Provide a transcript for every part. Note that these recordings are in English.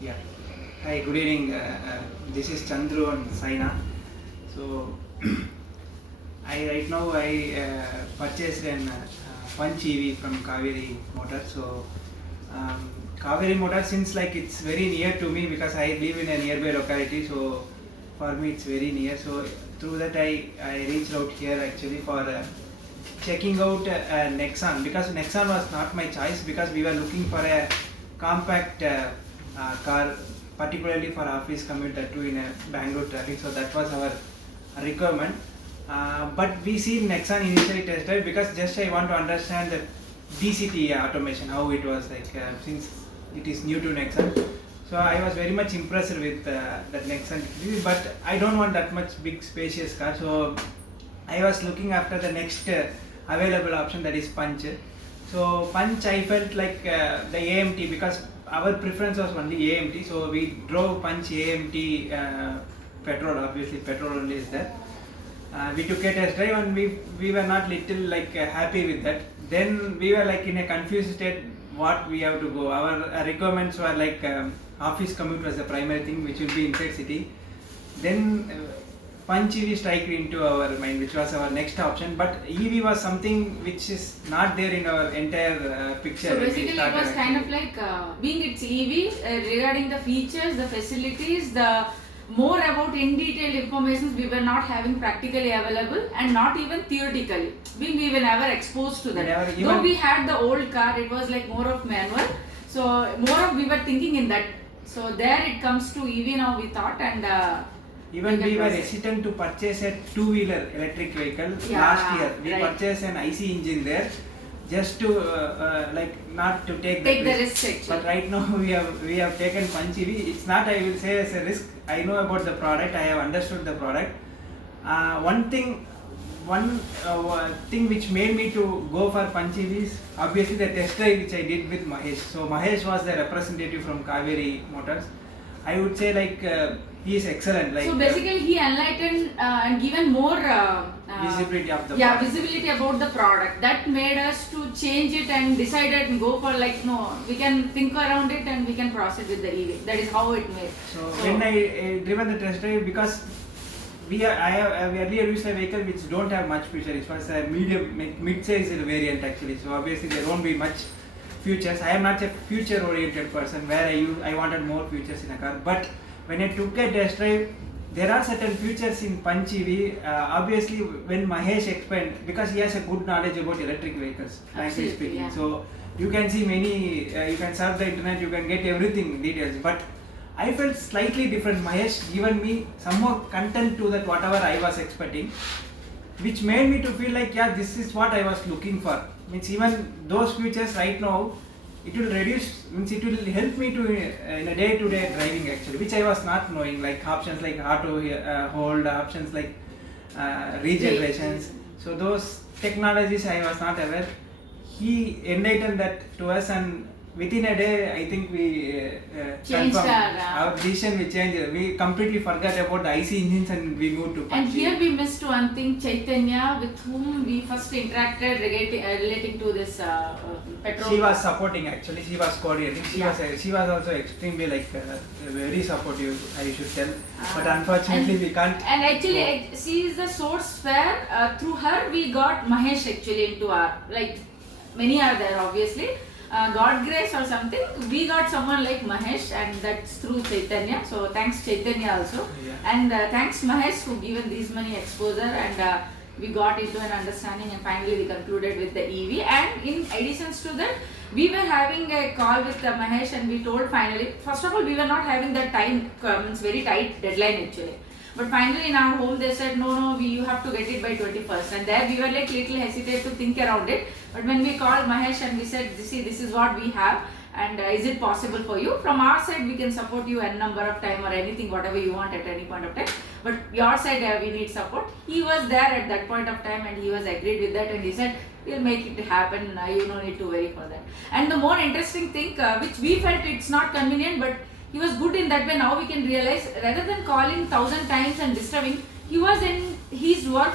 Yeah. Hi, good evening. This is Chandru and Saina. So, I purchased an PunchEV from Cauvery Motor. So, Cauvery Motor, since like it's very near to me because I live in a nearby locality. So, for me it's very near. So, through that I reached out here actually for checking out Nexon, because Nexon was not my choice because we were looking for a compact car, particularly for office commute, that too in a Bangalore traffic. So that was our requirement. But we see Nexon initially test drive because just I want to understand the DCT automation, how it was like since it is new to Nexon. So I was very much impressed with that Nexon, but I don't want that much big spacious car. So I was looking after the next available option, that is Punch. So Punch, I felt like the AMT, because our preference was only AMT. So we drove Punch AMT petrol. Obviously petrol only is there. We took a test drive and we were not little like happy with that. Then we were like in a confused state what we have to go. Our requirements were like office commute was the primary thing, which will be inside city. Then PunchEV strike into our mind, which was our next option. But EV was something which is not there in our entire picture. So basically it was kind of like being it's EV, regarding the features, the facilities, the more about in detailed information we were not having practically available and not even theoretically. We were never exposed to that. Though we had the old car, it was like more of manual. So more of we were thinking in that. So there it comes to EV now, we thought, and even we were hesitant to purchase a two-wheeler electric vehicle. Last year we purchased an IC engine there, just to like not to take the risk. But right now we have taken PunchEV. It's not, I will say, as a risk. I know about the product. I have understood the product. One thing which made me to go for PunchEV is obviously the test drive which I did with Mahesh. So Mahesh was the representative from Cauvery Motors. I would say like he is excellent. Like, so basically he enlightened and given more visibility of the product. Visibility about the product. That made us to change it and decided and go for like, no, we can think around it and we can proceed with the EV. That is how it made. So when I driven the test drive, because I have earlier used a vehicle which don't have much feature. It was a mid-size variant actually. So obviously there won't be much features. I am not a future-oriented person where I wanted more features in a car. But when I took a test drive, there are certain features in PunchEV. Obviously, when Mahesh explained, because he has a good knowledge about electric vehicles, frankly speaking. Yeah. So you can see many, you can surf the internet, you can get everything details. But I felt slightly different. Mahesh given me some more content to that whatever I was expecting, which made me to feel like, yeah, this is what I was looking for. Means even those features right now, it will reduce, means it will help me to in a day-to-day driving actually, which I was not knowing, like options like auto hold, options like regenerations. So those technologies I was not aware. He enlightened that to us, and within a day, I think we changed our decision. We changed. We completely forgot about the IC engines and we moved to PunchEV. And here we missed one thing, Chaitanya, with whom we first interacted relating to this petrol. She was supporting actually. She was coordinating. She was also extremely like very supportive, I should tell. But unfortunately we can't. And actually, she is the source where through her we got Mahesh actually into our, like many are there obviously. God grace or something, we got someone like Mahesh, and that's through Chaitanya. So thanks Chaitanya also, and thanks Mahesh who given these many exposure, and we got into an understanding, and finally we concluded with the EV. And in addition to that, we were having a call with Mahesh, and we told finally, first of all, we were not having that time, it's very tight deadline actually. But finally in our home they said, no, you have to get it by 21st. And there we were like little hesitate to think around it. But when we called Mahesh and we said, see, this is what we have, and is it possible for you? From our side we can support you n number of time or anything, whatever you want at any point of time. But your side we need support. He was there at that point of time and he was agreed with that, and he said, we'll make it happen, you don't need to worry for that. And the more interesting thing, which we felt it's not convenient, but he was good in that way. Now we can realize, rather than calling 1,000 times and disturbing, he was in his work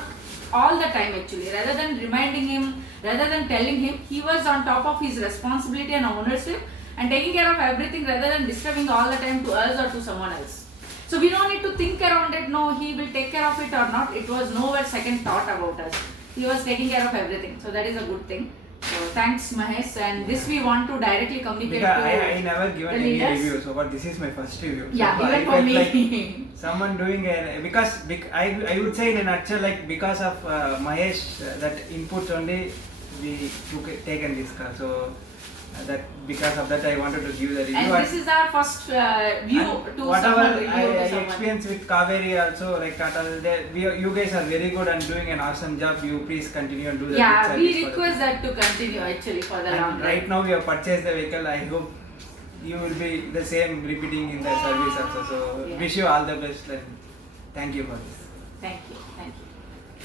all the time actually. Rather than reminding him, rather than telling him, he was on top of his responsibility and ownership, and taking care of everything rather than disturbing all the time to us or to someone else. So we don't need to think around it, no, he will take care of it or not. It was nowhere second thought about us. He was taking care of everything. So that is a good thing. So thanks Mahesh, and this we want to directly communicate Because to I never given the any leaders. review, so but this is my first review. Yeah, so even I for felt me. like someone doing a I would say in a nutshell, like because of Mahesh that input only we took taken this car. So that because of that I wanted to give the review. And this is our first view And to whatever someone, review I to someone. experienced with Cauvery also, like Tata, you guys are very good and doing an awesome job. You please continue and do that. Yeah, good we service for request that to continue actually for the long And run. right now we have purchased the vehicle. I hope you will be the same repeating in the service also. So Yeah. wish you all the best and thank you for this. Thank you. Thank you.